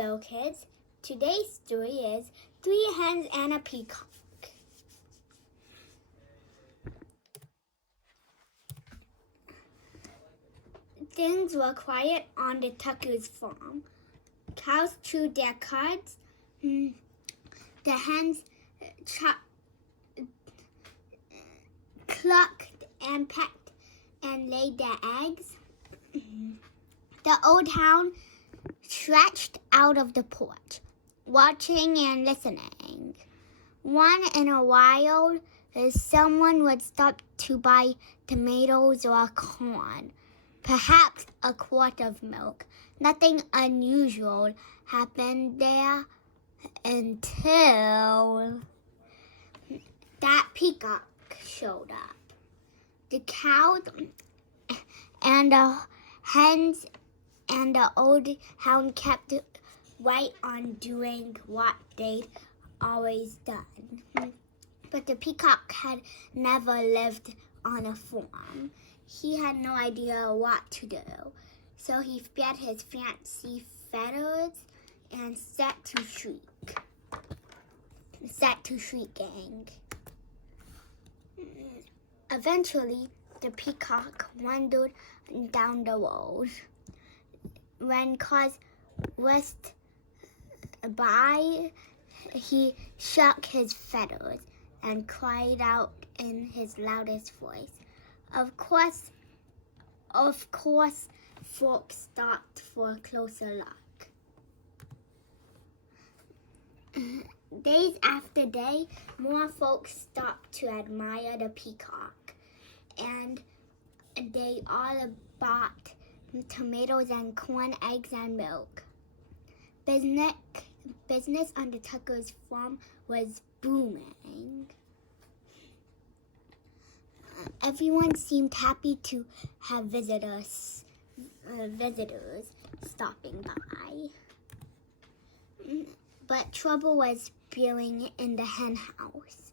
Hello kids, today's story is 3 Hens and a Peacock. Things were quiet on the Tucker's farm. Cows chewed their cuds. The hens clucked and pecked and laid their eggs. The old hound stretched out of the porch, watching and listening. Once in a while, someone would stop to buy tomatoes or corn, perhaps a quart of milk. Nothing unusual happened there until that peacock showed up. The cows and the hens and the old hound kept right on doing what they'd always done. But the peacock had never lived on a farm. He had no idea what to do. So he spread his fancy feathers and set to shrieking. Eventually, the peacock wandered down the road. When cars whisked by, he shook his feathers and cried out in his loudest voice. Of course, folks stopped for a closer look. Days after day, more folks stopped to admire the peacock, and they all bought tomatoes and corn, eggs and milk. Business on the Tucker's farm was booming. Everyone seemed happy to have visitors stopping by. But trouble was brewing in the hen house.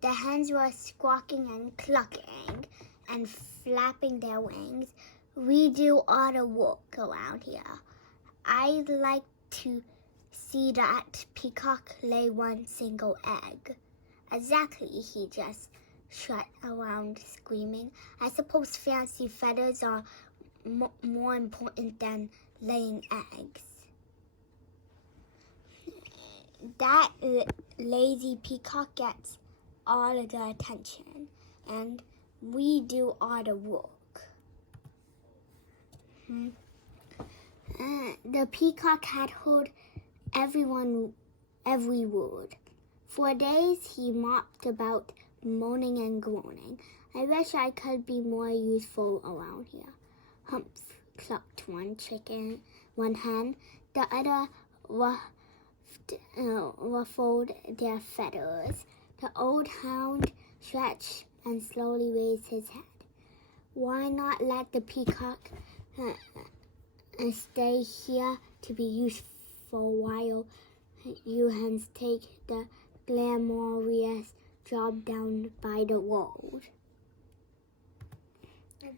The hens were squawking and clucking and flapping their wings. We do all the work around here. I'd like to see that peacock lay one single egg. Exactly, he just shut around screaming. I suppose fancy feathers are more important than laying eggs. That lazy peacock gets all of the attention, and we do all the work. The peacock had heard every word. For days he mopped about, moaning and groaning. I wish I could be more useful around here. Humph, clucked one hen. The other ruffled their feathers. The old hound stretched and slowly raised his head. Why not let the peacock stay here to be useful while you hens take the glamorous job down by the road?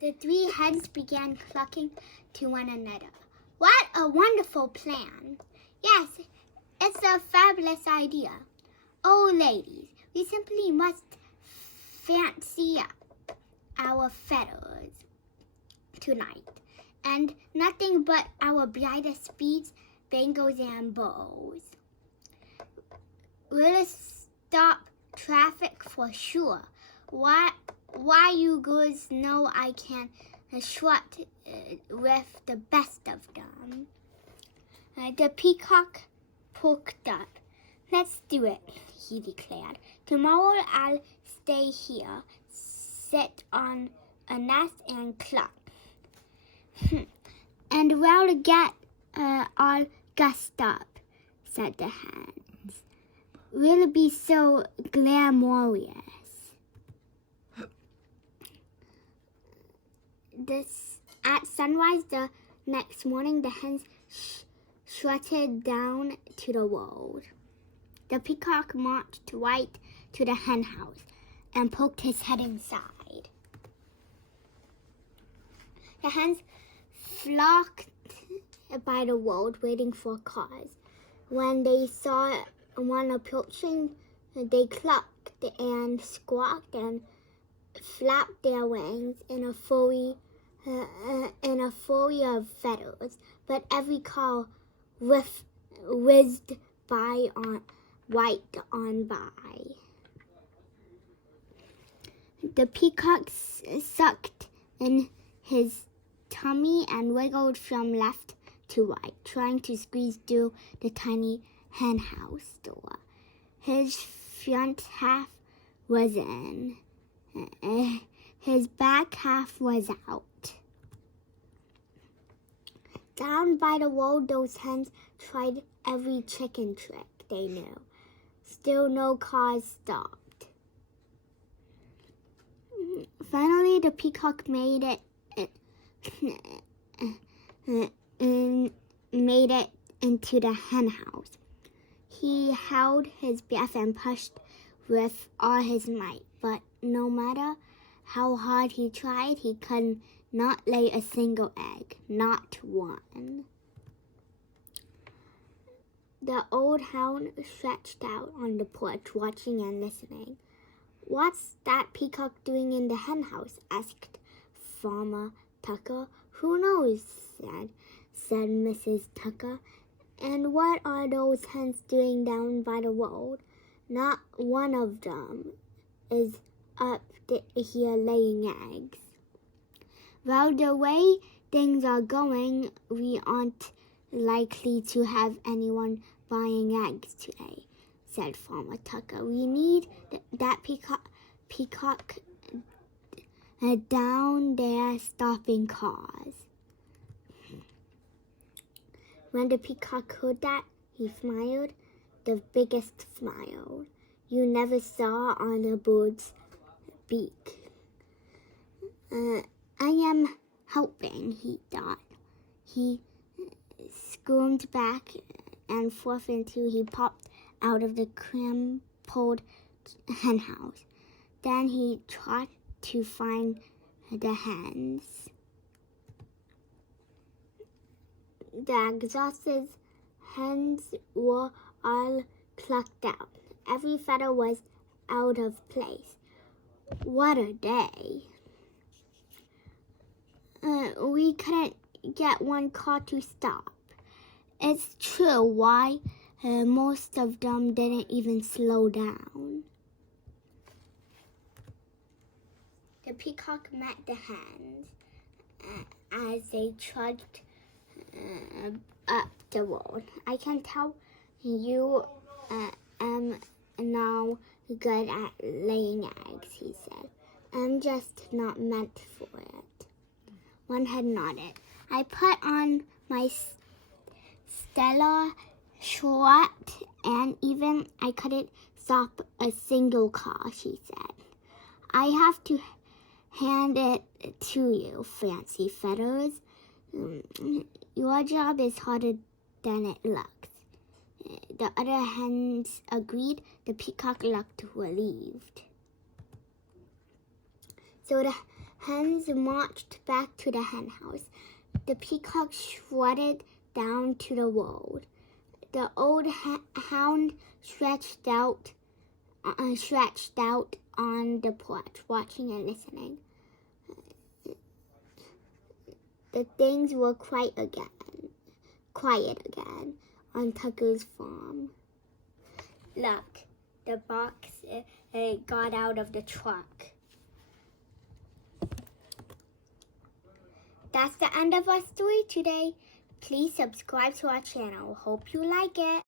The 3 hens began clucking to one another. What a wonderful plan! Yes, it's a fabulous idea. Oh, ladies, we simply must fancy up our feathers tonight, and nothing but our brightest beads, bangles, and bows. We'll stop traffic for sure. Why you girls know I can strut with the best of them. The peacock perked up. Let's do it, he declared. Tomorrow I'll stay here, sit on a nest and cluck. And we'll get all gussed up, said the hens. We'll be so glamorous. At sunrise the next morning, the hens strutted down to the road. The peacock marched right to the hen house and poked his head inside. The hens flocked by the road waiting for cars. When they saw one approaching, they clucked and squawked and flapped their wings in a flurry of feathers. But every car whizzed by right on by. The peacock sucked in his tummy and wiggled from left to right, trying to squeeze through the tiny hen house door. His front half was in. His back half was out. Down by the road, those hens tried every chicken trick they knew. Still no cars stopped. Finally, the peacock made it into the hen house. He held his breath and pushed with all his might, but no matter how hard he tried, he could not lay a single egg, not one. The old hound stretched out on the porch, watching and listening. "What's that peacock doing in the hen house?" asked Farmer Tucker. "Who knows?" said Mrs. Tucker. "And what are those hens doing down by the road? Not one of them is up here laying eggs." "Well, the way things are going, we aren't likely to have anyone buying eggs today," said Farmer Tucker. "We need that peacock down there stopping cars." When the peacock heard that, he smiled, the biggest smile you never saw on a bird's beak. "I am helping," he thought. He squirmed back and forth until he popped out of the crumpled hen house. Then he tried to find the hens. The exhausted hens were all clucked out. Every feather was out of place. What a day! We couldn't get one car to stop. It's true. Why? Most of them didn't even slow down. The peacock met the hens as they trudged up the road. "I can tell you am now good at laying eggs," he said. "I'm just not meant for it." One hen nodded. "I put on my stellar short, and even I couldn't stop a single car," she said. "I have to hand it to you, Fancy Feathers. Your job is harder than it looks." The other hens agreed. The peacock looked relieved. So the hens marched back to the hen house. The peacock strutted down to the road. The old hound stretched out on the porch, watching and listening. The things were quiet again on Tucker's farm. Look, the box got out of the truck. That's the end of our story today. Please subscribe to our channel. Hope you like it.